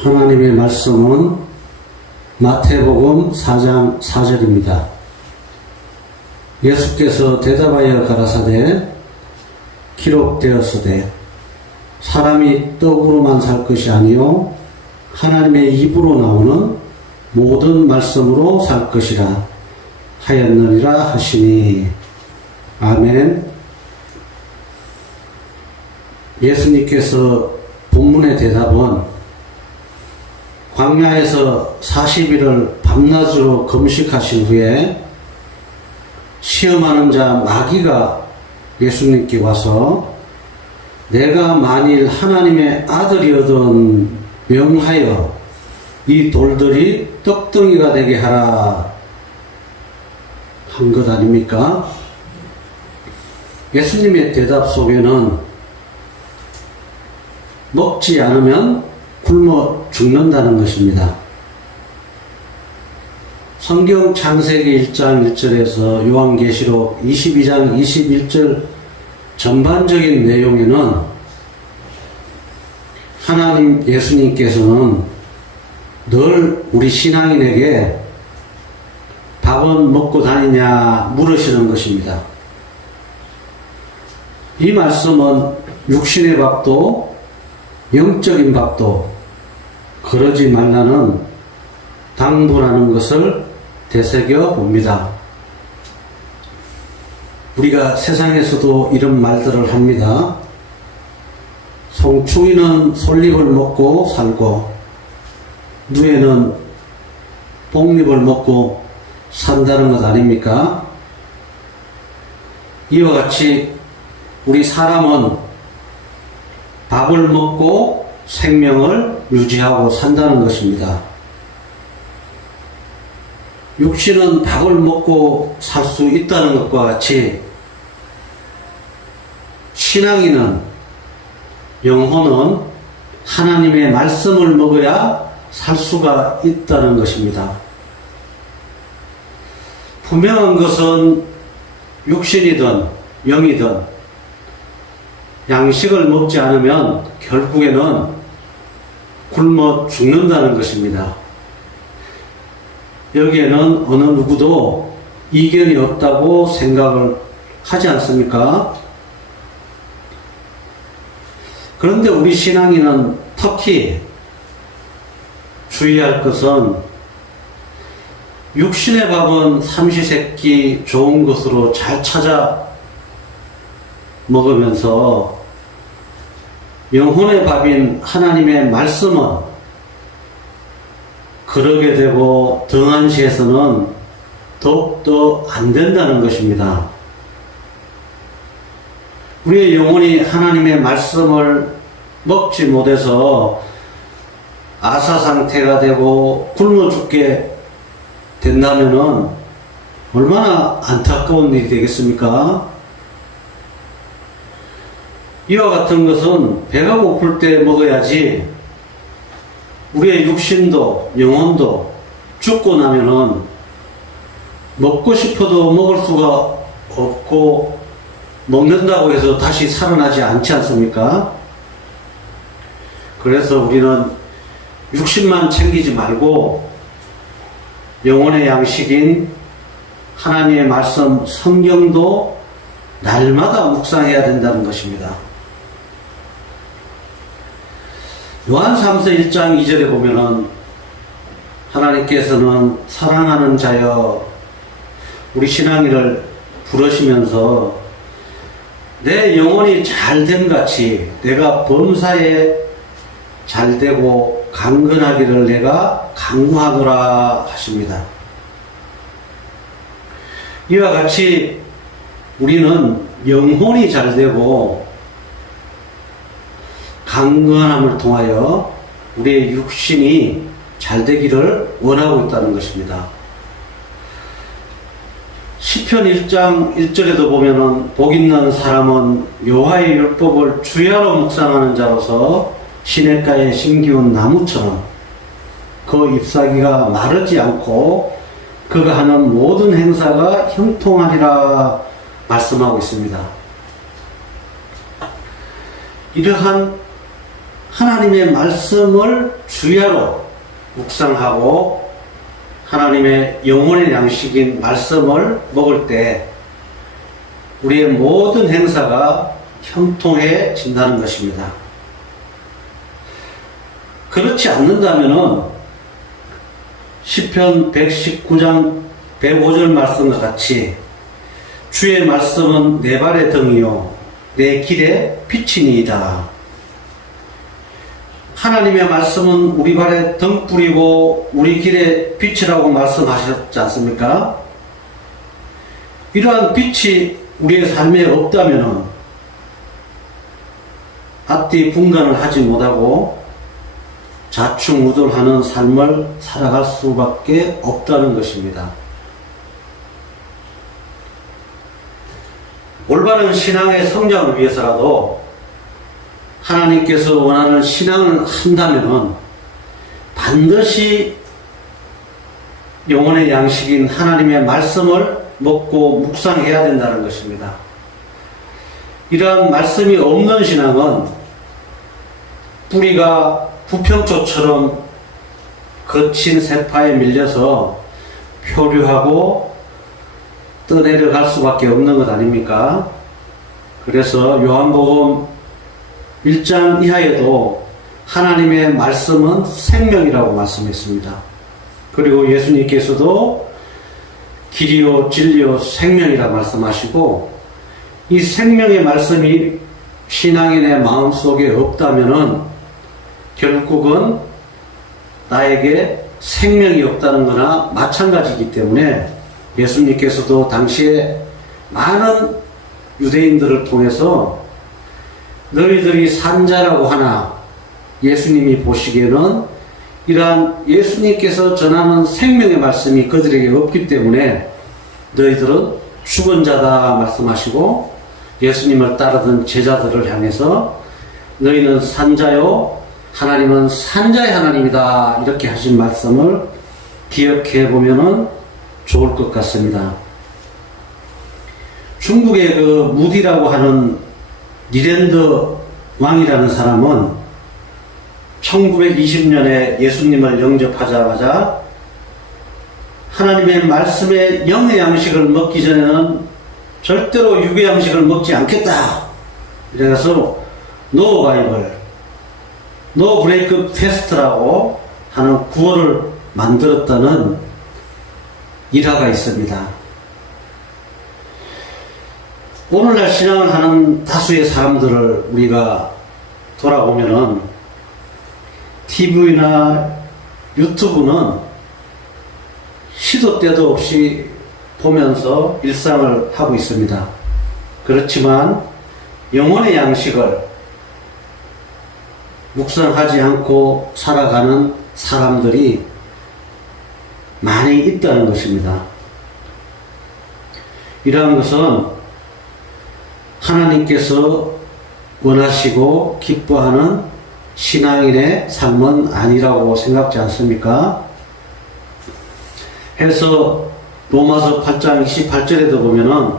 하나님의 말씀은 마태복음 4장 4절입니다. 예수께서 대답하여 가라사대 기록되었으되 사람이 떡으로만 살 것이 아니요 하나님의 입으로 나오는 모든 말씀으로 살 것이라 하였느니라 하시니. 아멘. 예수님께서 본문의 대답은 광야에서 40일을 밤낮으로 금식하신 후에 시험하는 자 마귀가 예수님께 와서 내가 만일 하나님의 아들이어든 명하여 이 돌들이 떡덩이가 되게 하라 한 것 아닙니까? 예수님의 대답 속에는 먹지 않으면 굶어 죽는다는 것입니다. 성경 창세기 1장 1절에서 요한계시록 22장 21절 전반적인 내용에는 하나님 예수님께서는 늘 우리 신앙인에게 밥은 먹고 다니냐 물으시는 것입니다. 이 말씀은 육신의 밥도 영적인 밥도 그러지 말라는 당부라는 것을 되새겨 봅니다. 우리가 세상에서도 이런 말들을 합니다. 송충이는 솔잎을 먹고 살고 누에는 복잎을 먹고 산다는 것 아닙니까? 이와 같이 우리 사람은 밥을 먹고 생명을 유지하고 산다는 것입니다. 육신은 밥을 먹고 살 수 있다는 것과 같이 신앙인은 영혼은 하나님의 말씀을 먹어야 살 수가 있다는 것입니다. 분명한 것은 육신이든 영이든 양식을 먹지 않으면 결국에는 굶어 죽는다는 것입니다. 여기에는 어느 누구도 이견이 없다고 생각을 하지 않습니까? 그런데 우리 신앙인은 특히 주의할 것은 육신의 밥은 삼시세끼 좋은 것으로 잘 찾아 먹으면서 영혼의 밥인 하나님의 말씀은 그러게 되고 등한시에서는 더욱더 안 된다는 것입니다. 우리의 영혼이 하나님의 말씀을 먹지 못해서 아사 상태가 되고 굶어 죽게 된다면은 얼마나 안타까운 일이 되겠습니까? 이와 같은 것은 배가 고플 때 먹어야지 우리의 육신도 영혼도 죽고 나면은 먹고 싶어도 먹을 수가 없고 먹는다고 해서 다시 살아나지 않지 않습니까? 그래서 우리는 육신만 챙기지 말고 영혼의 양식인 하나님의 말씀 성경도 날마다 묵상해야 된다는 것입니다. 요한삼서 1장 2절에 보면은 하나님께서는 사랑하는 자여 우리 신앙인을 부르시면서 내 영혼이 잘됨 같이 내가 범사에 잘되고 강건하기를 내가 강구하노라 하십니다. 이와 같이 우리는 영혼이 잘되고 강건함을 통하여 우리의 육신이 잘되기를 원하고 있다는 것입니다. 시편 1장 1절에도 보면은 복 있는 사람은 여호와의 율법을 주야로 묵상하는 자로서 시냇가에 심기운 나무처럼 그 잎사귀가 마르지 않고 그가 하는 모든 행사가 형통하리라 말씀하고 있습니다. 이러한 하나님의 말씀을 주야로 묵상하고 하나님의 영혼의 양식인 말씀을 먹을 때 우리의 모든 행사가 형통해진다는 것입니다. 그렇지 않는다면은 시편 119장 105절 말씀과 같이 주의 말씀은 내 발의 등이요 내 길의 빛이니이다. 하나님의 말씀은 우리 발에 등불이고 우리 길의 빛이라고 말씀하셨지 않습니까? 이러한 빛이 우리의 삶에 없다면 앞뒤 분간을 하지 못하고 좌충우돌하는 삶을 살아갈 수밖에 없다는 것입니다. 올바른 신앙의 성장을 위해서라도 하나님께서 원하는 신앙을 한다면 반드시 영혼의 양식인 하나님의 말씀을 먹고 묵상해야 된다는 것입니다. 이러한 말씀이 없는 신앙은 뿌리가 부평초처럼 거친 세파에 밀려서 표류하고 떠내려갈 수밖에 없는 것 아닙니까? 그래서 요한복음 1장 이하에도 하나님의 말씀은 생명이라고 말씀했습니다. 그리고 예수님께서도 길이요 진리요 생명이라 말씀하시고 이 생명의 말씀이 신앙인의 마음속에 없다면은 결국은 나에게 생명이 없다는 거나 마찬가지이기 때문에 예수님께서도 당시에 많은 유대인들을 통해서 너희들이 산자라고 하나 예수님이 보시기에는 이러한 예수님께서 전하는 생명의 말씀이 그들에게 없기 때문에 너희들은 죽은 자다 말씀하시고 예수님을 따르던 제자들을 향해서 너희는 산자요 하나님은 산자의 하나님이다 이렇게 하신 말씀을 기억해 보면은 좋을 것 같습니다. 중국의 그 무디라고 하는 리랜드 왕이라는 사람은 1920년에 예수님을 영접하자마자 하나님의 말씀의 영의 양식을 먹기 전에는 절대로 육의 양식을 먹지 않겠다. 이래서 노 바이블, 노 브레이크 패스트라고 하는 구호를 만들었다는 일화가 있습니다. 오늘날 신앙을 하는 다수의 사람들을 우리가 돌아보면은 TV나 유튜브는 시도 때도 없이 보면서 일상을 하고 있습니다. 그렇지만 영혼의 양식을 묵상하지 않고 살아가는 사람들이 많이 있다는 것입니다. 이러한 것은 하나님께서 원하시고 기뻐하는 신앙인의 삶은 아니라고 생각지 않습니까? 해서 로마서 8장 28절에도 보면은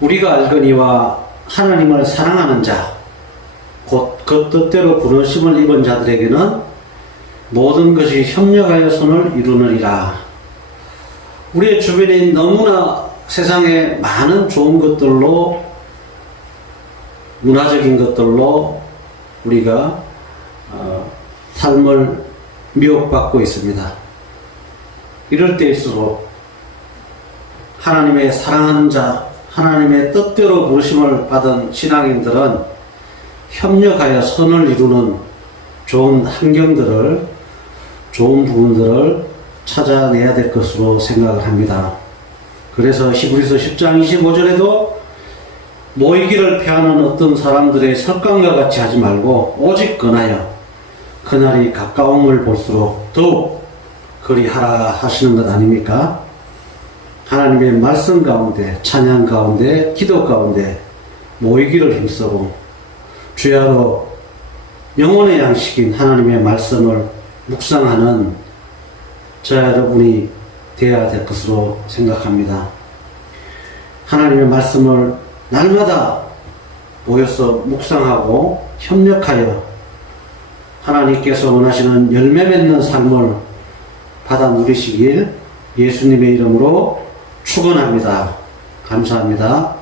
우리가 알거니와 하나님을 사랑하는 자 곧 그 뜻대로 부르심을 입은 자들에게는 모든 것이 협력하여 선을 이루느니라. 우리의 주변에 너무나 세상에 많은 좋은 것들로 문화적인 것들로 우리가 삶을 미혹받고 있습니다. 이럴 때일수록 하나님의 사랑하는 자, 하나님의 뜻대로 부르심을 받은 신앙인들은 협력하여 선을 이루는 좋은 환경들을, 좋은 부분들을 찾아내야 될 것으로 생각을 합니다. 그래서 히브리서 10장 25절에도 모이기를 피하는 어떤 사람들의 습관과 같이 하지 말고 오직 권하여 그날이 가까움을 볼수록 더욱 그리하라 하시는 것 아닙니까? 하나님의 말씀 가운데, 찬양 가운데, 기도 가운데 모이기를 힘쓰고 주야로 영혼의 양식인 하나님의 말씀을 묵상하는 저와 여러분이 되어야 될 것으로 생각합니다. 하나님의 말씀을 날마다 모여서 묵상하고 협력하여 하나님께서 원하시는 열매 맺는 삶을 받아 누리시길 예수님의 이름으로 축원합니다. 감사합니다.